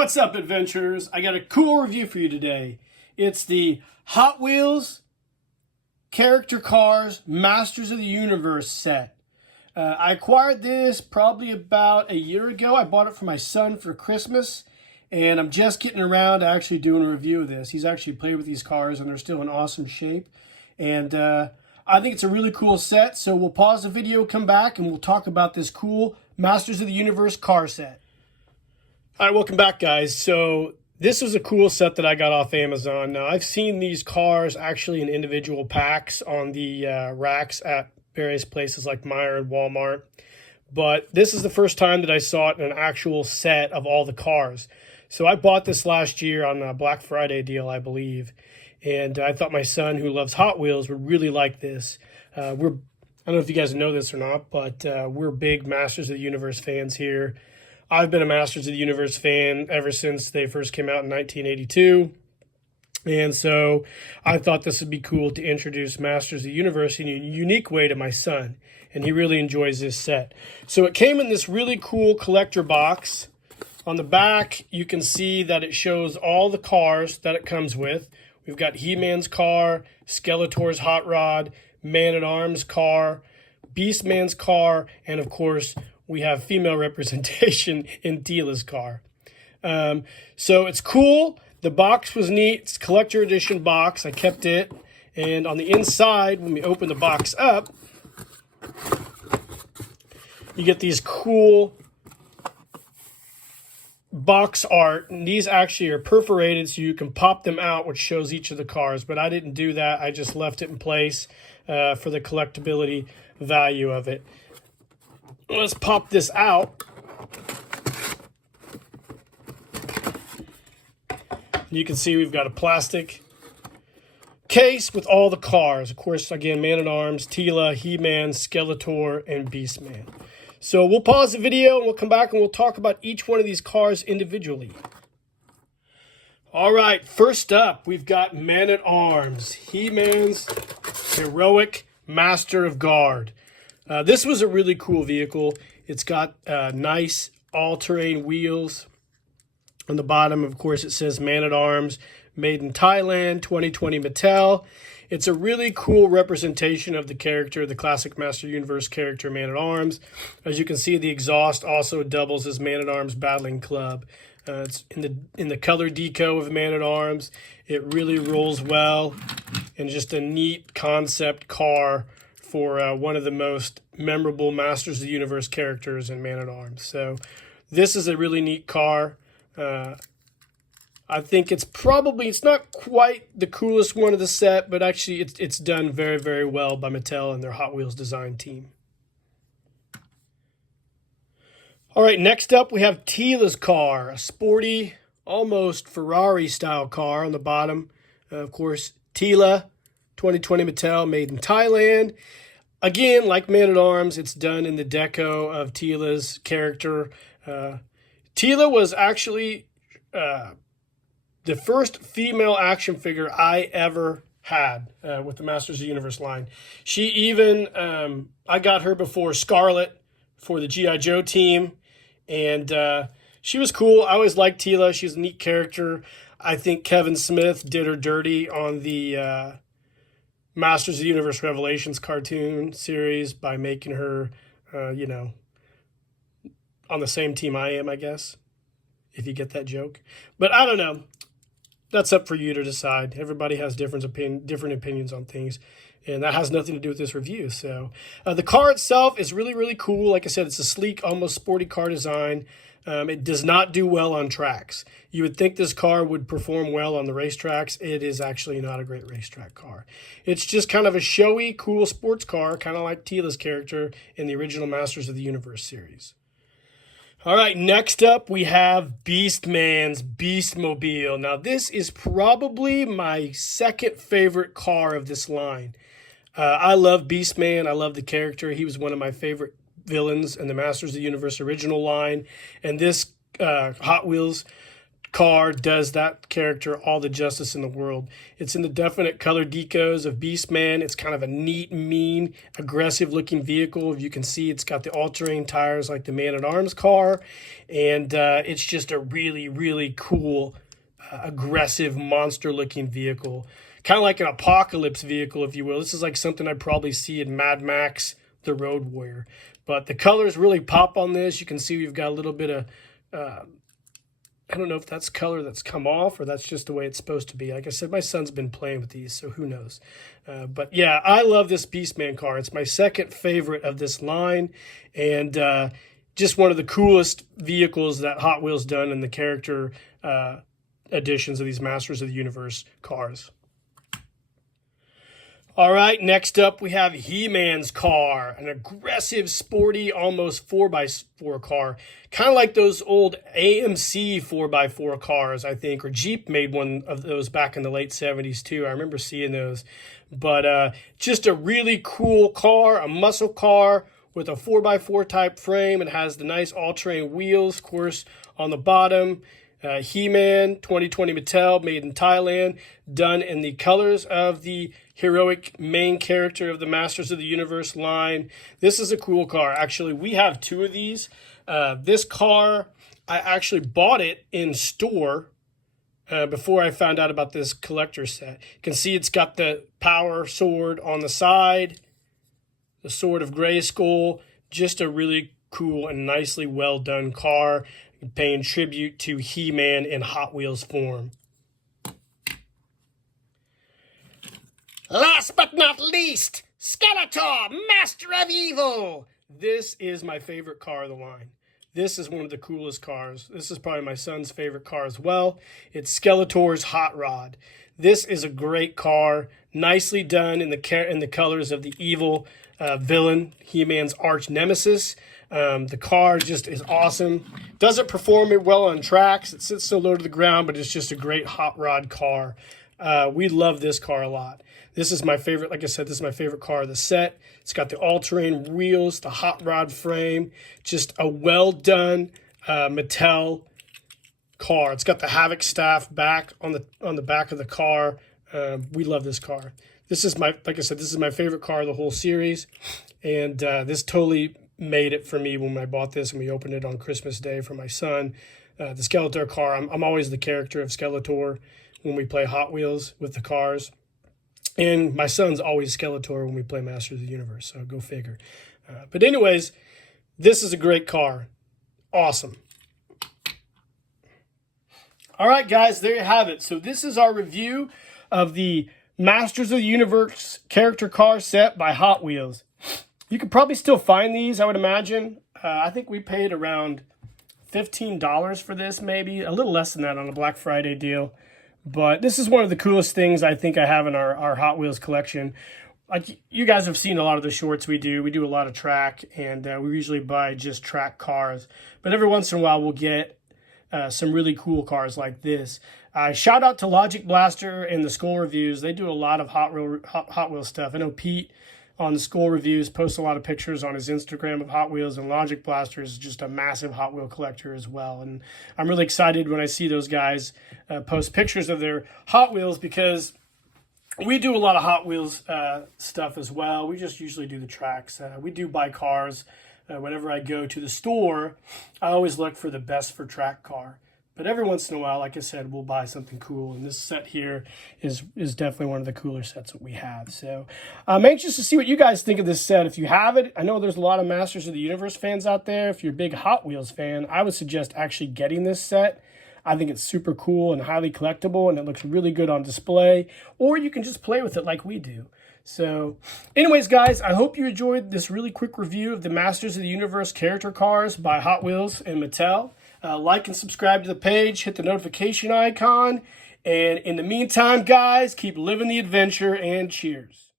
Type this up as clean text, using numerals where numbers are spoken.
What's up, adventurers? I got a cool review for you today. It's the Hot Wheels Character Cars Masters of the Universe set. I acquired this probably about a year ago. I bought it for my son for Christmas, and I'm just getting around to actually doing a review of this. He's actually played with these cars, and they're still in awesome shape. And I think it's a really cool set, so we'll pause the video, come back, and we'll talk about this cool Masters of the Universe car set. All right, welcome back, guys. So this is a cool set that I got off Amazon. Now, I've seen these cars actually in individual packs on the racks at various places like Meijer and Walmart. But this is the first time that I saw it in an actual set of all the cars. So I bought this last year on a Black Friday deal, I believe. And I thought my son, who loves Hot Wheels, would really like this. I don't know if you guys know this or not, but we're big Masters of the Universe fans here. I've been a Masters of the Universe fan ever since they first came out in 1982. And so I thought this would be cool to introduce Masters of the Universe in a unique way to my son. And he really enjoys this set. So it came in this really cool collector box. On the back, you can see that it shows all the cars that it comes with. We've got He-Man's car, Skeletor's hot rod, Man-at-Arms car, Beastman's car, and of course, we have female representation in Teela's car. So it's cool. The box was neat. It's a collector edition box. I kept it. And on the inside, when we open the box up, you get these cool box art. And these actually are perforated so you can pop them out, which shows each of the cars. But I didn't do that. I just left it in place for the collectability value of it. Let's pop this out. You can see we've got a plastic case with all the cars. Of course, again, Man-at-Arms, Teela, He-Man, Skeletor, and Beastman. So we'll pause the video and we'll come back and we'll talk about each one of these cars individually. All right, first up, we've got Man-at-Arms, He-Man's heroic master of guard. This was a really cool vehicle. It's got nice all-terrain wheels. On the bottom, of course, it says Man-at-Arms, made in Thailand, 2020 Mattel. It's a really cool representation of the character, the classic Master Universe character, Man-at-Arms. As you can see, the exhaust also doubles as Man-at-Arms Battling Club. It's in the color deco of Man-at-Arms. It really rolls well, and just a neat concept car for one of the most memorable Masters of the Universe characters in Man-at-Arms. So this is a really neat car. I think it's not quite the coolest one of the set, but actually it's done very, very well by Mattel and their Hot Wheels design team. All right, next up we have Teela's car, a sporty, almost Ferrari-style car on the bottom. Of course, Teela, 2020 Mattel, made in Thailand. Again, like Man-at-Arms, it's done in the deco of Teela's character. Teela was actually the first female action figure I ever had with the Masters of the Universe line. She even, I got her before Scarlet for the G.I. Joe team, and she was cool. I always liked Teela. She's a neat character. I think Kevin Smith did her dirty on the Masters of the Universe Revelations cartoon series by making her, on the same team I am, I guess, if you get that joke. But I don't know. That's up for you to decide. Everybody has different opinions on things, and that has nothing to do with this review. So the car itself is really, really cool. Like I said, it's a sleek, almost sporty car design. It does not do well on tracks. You would think this car would perform well on the racetracks. It is actually not a great racetrack car. It's just kind of a showy, cool sports car, kind of like Teela's character in the original Masters of the Universe series. All right, next up we have Beastman's Beastmobile. Now, this is probably my second favorite car of this line. I love Beastman. I love the character. He was one of my favorite villains in the Masters of the Universe original line. And this Hot Wheels car does that character all the justice in the world. It's in the definite color decos of Beastman. It's kind of a neat, mean, aggressive looking vehicle. If you can see, it's got the all-terrain tires like the Man-at-Arms car. And it's just a really, really cool, aggressive, monster looking vehicle. Kind of like an apocalypse vehicle, if you will. This is like something I'd probably see in Mad Max, The Road Warrior. But the colors really pop on this. You can see we've got a little bit of... I don't know if that's color that's come off or that's just the way it's supposed to be. Like I said, my son's been playing with these, so who knows. But yeah, I love this Beastman car. It's my second favorite of this line, and just one of the coolest vehicles that Hot Wheels done in the character editions of these Masters of the Universe cars. All right, next up we have He-Man's car, an aggressive, sporty, almost 4x4 car. Kind of like those old AMC 4x4 cars, I think, or Jeep made one of those back in the late 70s too. I remember seeing those. But just a really cool car, a muscle car with a 4x4 type frame. It has the nice all-terrain wheels, of course, on the bottom. He-Man 2020 Mattel, made in Thailand, done in the colors of the heroic main character of the Masters of the Universe line. This is a cool car. Actually, we have two of these. This car, I actually bought it in store before I found out about this collector set. You can see it's got the power sword on the side, the sword of Grayskull. Just a really cool and nicely well done car, paying tribute to He-Man in Hot Wheels form. Last but not least, Skeletor, Master of Evil. This is my favorite car of the line. This is one of the coolest cars. This is probably my son's favorite car as well. It's Skeletor's Hot Rod. This is a great car, nicely done in the colors of the evil villain, He-Man's arch nemesis. The car just is awesome. Doesn't perform it well on tracks. It sits so low to the ground, but it's just a great hot rod car. We love this car a lot. This is my favorite. Like I said, this is my favorite car of the set. It's got the all-terrain wheels, the hot rod frame. Just a well-done Mattel car. It's got the Havoc staff back on the back of the car. We love this car. This is like I said, this is my favorite car of the whole series, and this totally made it for me when I bought this and we opened it on Christmas Day for my son. The Skeletor car, I'm always the character of Skeletor when we play Hot Wheels with the cars. And my son's always Skeletor when we play Masters of the Universe, so go figure. But anyways, this is a great car. Awesome. All right, guys, there you have it. So this is our review of the Masters of the Universe character car set by Hot Wheels. You could probably still find these, I would imagine. I think we paid around $15 for this, maybe. A little less than that on a Black Friday deal. But this is one of the coolest things I think I have in our Hot Wheels collection. Like you guys have seen a lot of the shorts we do. We do a lot of track, and we usually buy just track cars. But every once in a while, we'll get some really cool cars like this. Shout out to Logic Blaster and the Skull Reviews. They do a lot of Hot Wheels stuff. I know Pete on the Skull Reviews posts a lot of pictures on his Instagram of Hot Wheels, and Logic Blaster is just a massive Hot Wheel collector as well. And I'm really excited when I see those guys post pictures of their Hot Wheels, because we do a lot of Hot Wheels stuff as well. We just usually do the tracks. We do buy cars. Whenever I go to the store, I always look for the best for track car. But every once in a while, like I said, we'll buy something cool. And this set here is definitely one of the cooler sets that we have. So I'm anxious to see what you guys think of this set. If you have it, I know there's a lot of Masters of the Universe fans out there. If you're a big Hot Wheels fan, I would suggest actually getting this set. I think it's super cool and highly collectible, and it looks really good on display. Or you can just play with it like we do. So anyways, guys, I hope you enjoyed this really quick review of the Masters of the Universe character cars by Hot Wheels and Mattel. Like and subscribe to the page, hit the notification icon, and in the meantime, guys, keep living the adventure, and cheers.